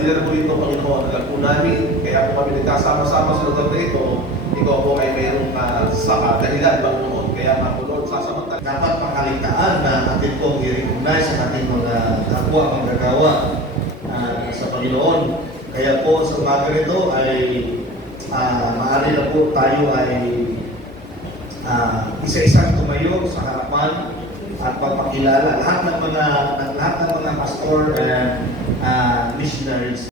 dinala po ito, Panginoon, alam po namin, kaya po kami nagkasama-sama sa lugar na ito, ikaw po ay mayroong sa dahilan, Panginoon. Kaya mga po, Lord, sasamantala. Dapat pakaligtaan na atin pong i-recognize sa ating mga kapwa manggagawa sa Panginoon. Kaya po sa umaga nito ay maaari na po tayo ay isa-isang tumayo sa harapan at papakilala lahat ng mga pastor and missionaries.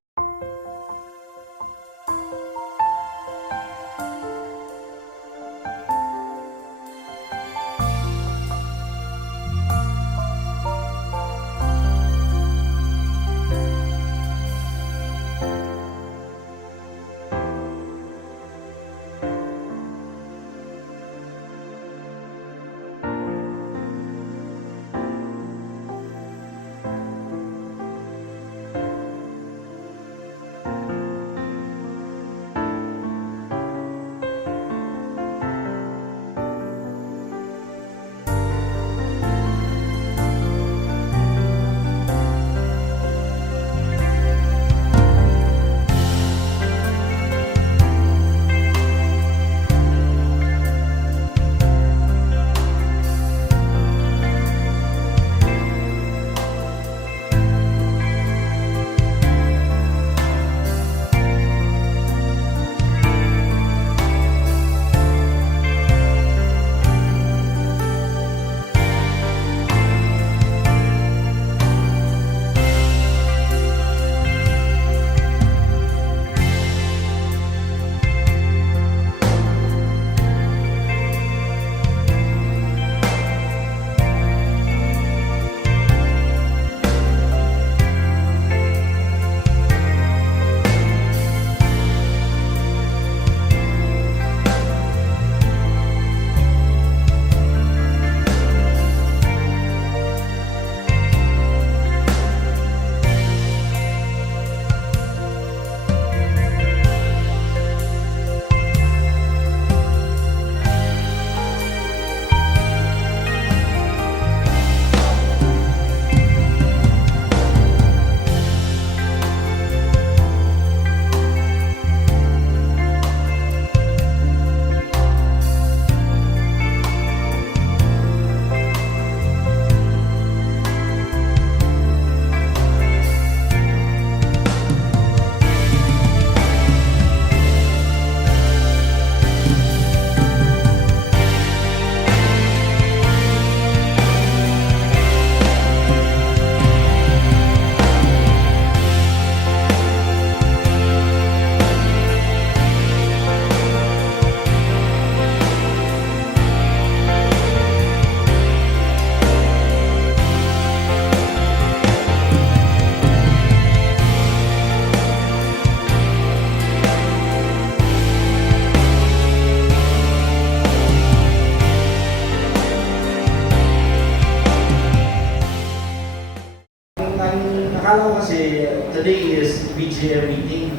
Akala ko kasi today is BGM meeting.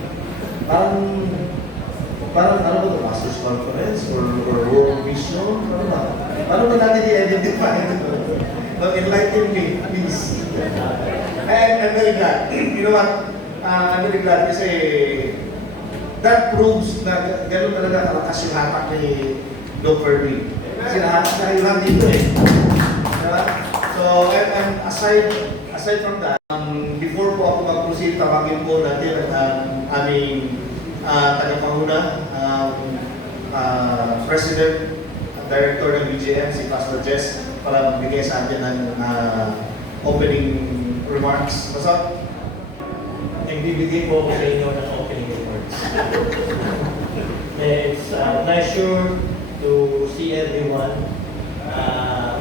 Parang ano ba ito? Masters Conference or World Vision? Ano ba? Paano ba natin i-identify ito? Enlighten me, please. I'm very glad. You know what? I'm very glad kasi that proves na gano'n talaga kalakas yung hatak ni Doc Ferdy. Kasi nahatak na yung lang dito eh. Diba? So, and aside from that, before po ako mag-proceed, tawagin po natin ang aming tagapanguna, President at Director ng BGM, si Pastor Jess, para magbigay sa atin ng opening remarks. What's up? Nagbibigay po ako sa inyo ng opening remarks. It's a pleasure to see everyone.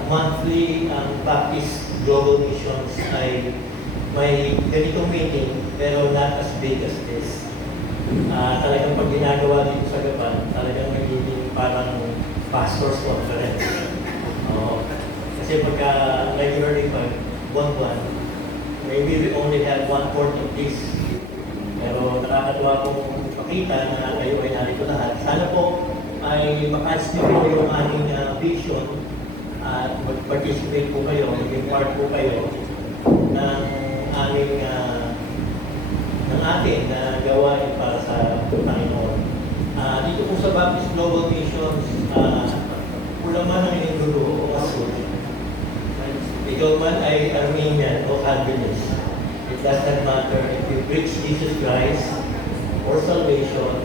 Monthly ang Baptist Global Missions ay may ganitong meeting pero not as big as this. Talagang pag ginagawa dito sa Gapan, talagang nagiging parang pastor's conference. Kasi pagka regularly buwan-buwan, maybe we only have 1/4 of this. Pero nakakatuwa pong pakita na kayo ay narito lahat. Sana po ay makasip po yung aming vision at mag-participate po kayo, maging part po kayo ng aming ng atin na gawain para sa Panginoon. Dito po sa Baptist Global Missions, kulang man ang iyong dugo o asul. Ikaw man ay Armenian o Calvinist. It does not matter if you preach Jesus Christ or salvation,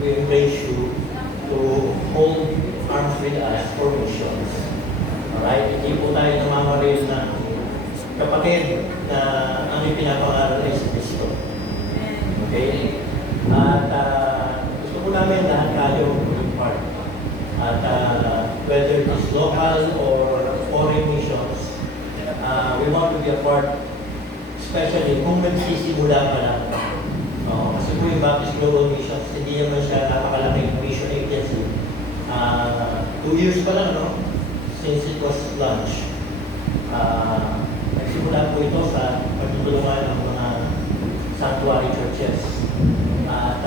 we embrace you to hold arms with us for missions. Alright? Hindi po tayo namamaril ng kapatid na ang ipinapangaral ay si Kristo. Okay? At gusto po namin lahat tayo maging part. At whether it is local or foreign missions, we want to be a part, especially kung nagsisimula pa lang. Kasi po yung Baptist Global Missions, hindi naman siya napakalaking mission agency. 2 years pa lang, no? Since it was launched. Nagsimula po ito sa pagtutulungan ng mga sanctuary churches. At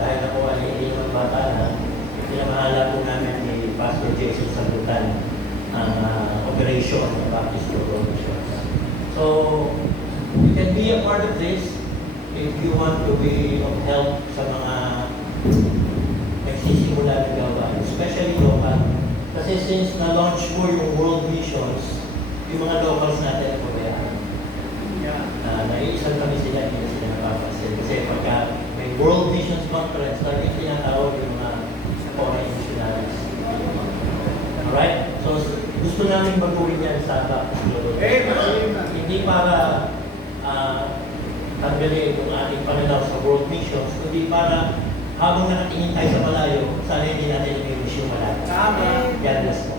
dahil ako ay hindi naman bata na, pinamahala po namin ni Pastor Jason Sagutan ang operation ng Baptist Global Missions. So, you can be a part of this if you want to be of help sa mga nagsisimula ng gawain, especially local. Kasi since na-launch mo yung World Missions, yung mga locals natin ang pabayaan. Naiisan kami sila, hindi na sila napapasin. Kasi pagka may World Missions Conference, lagi tinatawag yung mga foreign missionaries. Alright? So, gusto namin baguhin yan sa Baptist Global. Hindi para tanggalin yung ating pananaw sa World Missions, kundi para habang nakatingin tayo sa malayo, sana hindi natin yung mission malayo. God bless po.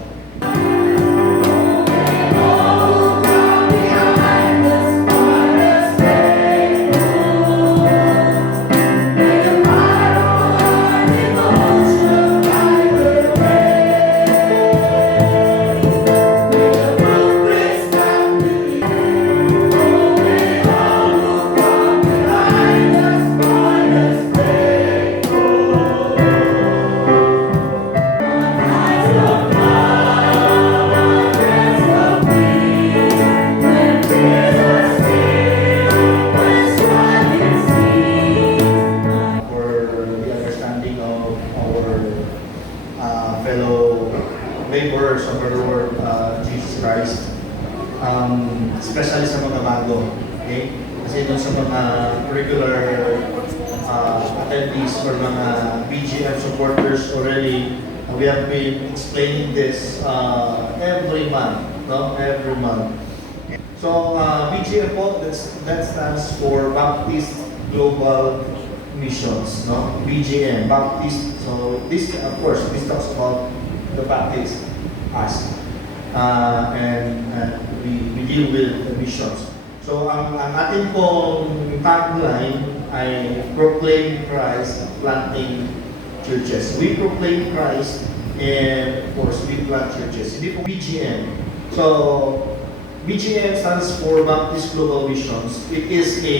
Fellow laborers of our Lord Jesus Christ, especially sa mga bago, okay? Kasi doon sa mga regular attendees or mga BGM supporters already, we have been explaining this every month, no? Every month. So BGM po, that stands for Baptist Global Missions, no? BGM, Baptist. So this, of course, this talks about the Baptist, us, and we deal with the missions. So ang ating pong tagline ay proclaim Christ, planting churches. We proclaim Christ, and of course we plant churches. Hindi po BGM. So BGM stands for Baptist Global Missions. It is a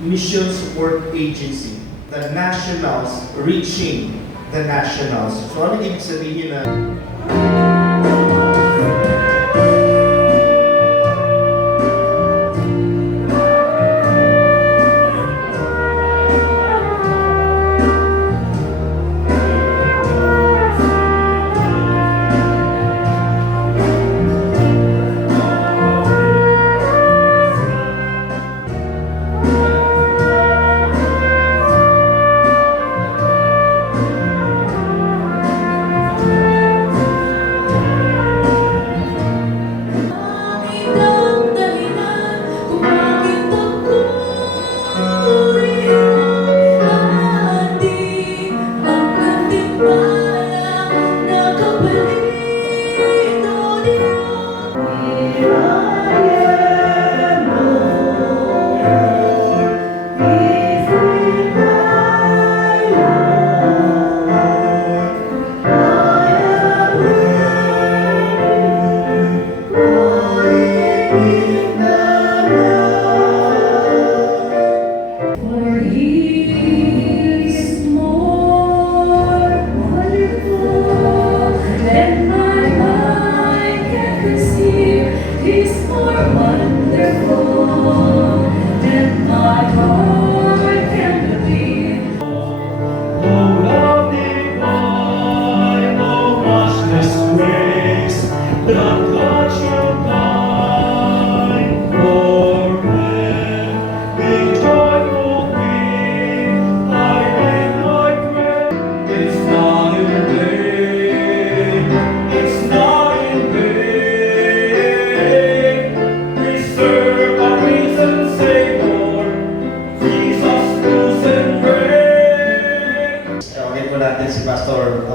mission support agency. The nationals reaching the nationals. So ano ibig sabihin na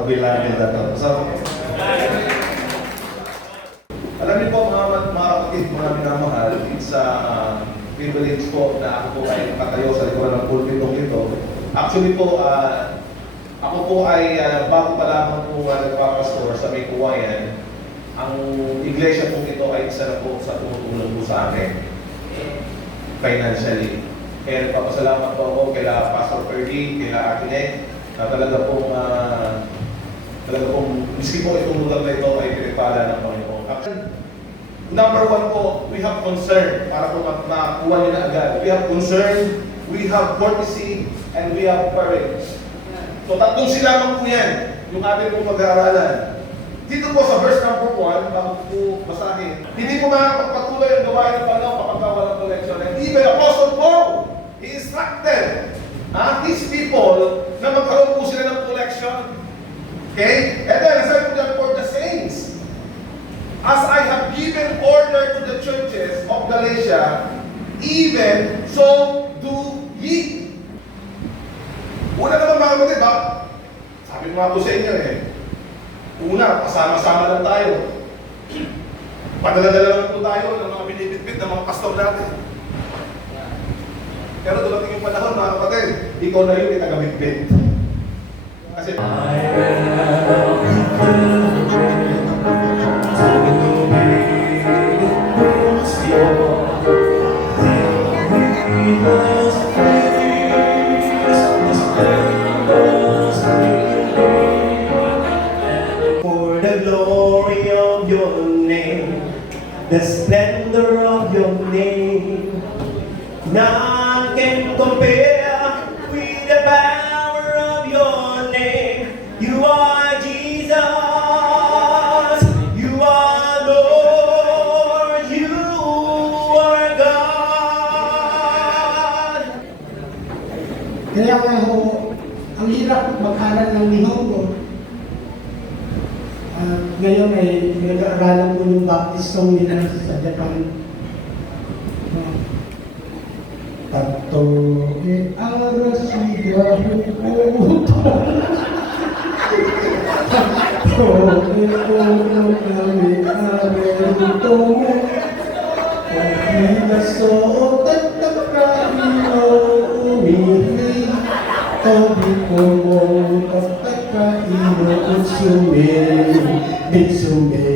beloved na to. So, Alam niyo po mga kapatid, mga minamahal, it's a privilege po na ako po ay nakatayo sa likuran ng pulpitong ito. Actually po, ako po ay bago pa lamang po nagpapastor sa may Kuwayan. Ang iglesia po ito ay isa na po sa tumutulong po sa akin financially. Kaya nagpapasalamat po ako kila Pastor Ferdy, kila Akinek, na talaga pong miski po itong lugar na ito ay pinagpala ng Panginoon. Number one po, we have concern para po makuha niyo na agad. We have concern, we have courtesy, and we have courage. So tatlong silamang po yan, yung ating pong pag-aaralan. Dito po sa verse number 1, bago po basahin, hindi po makakapagpatuloy ang gawain ng Panginoon kapag walang collection. And even Apostle Paul, he instructed his people na magkaroon po sila ng collection. Okay? And then, sabi po dyan, for the saints, as I have given order to the churches of Galatia, even so do ye. Una naman mga kapatid, ba? Sabi ko nga po sa inyo una, kasama-sama lang tayo. Padala-dala lang po tayo ng mga binibitbit ng mga pastor natin. Pero dumating yung panahon mga kapatid, ikaw na yun itagabitbit. Kasi for the glory of your name, the splendor of your name, none can compare with the power of your name. You are Jesus, you are Lord, you are God. Kaya nga ho, ang hirap mag-aral ng Nihongo. Ngayon ay nag-aaralan ko yung Baptist song nila sa Japan. Tato e arasigaw ko. Tato e ono kami areruto mo. Pagkinaso tatakailaw umiri. Tabi ko mo tatakailaw unsumiri. Mitsume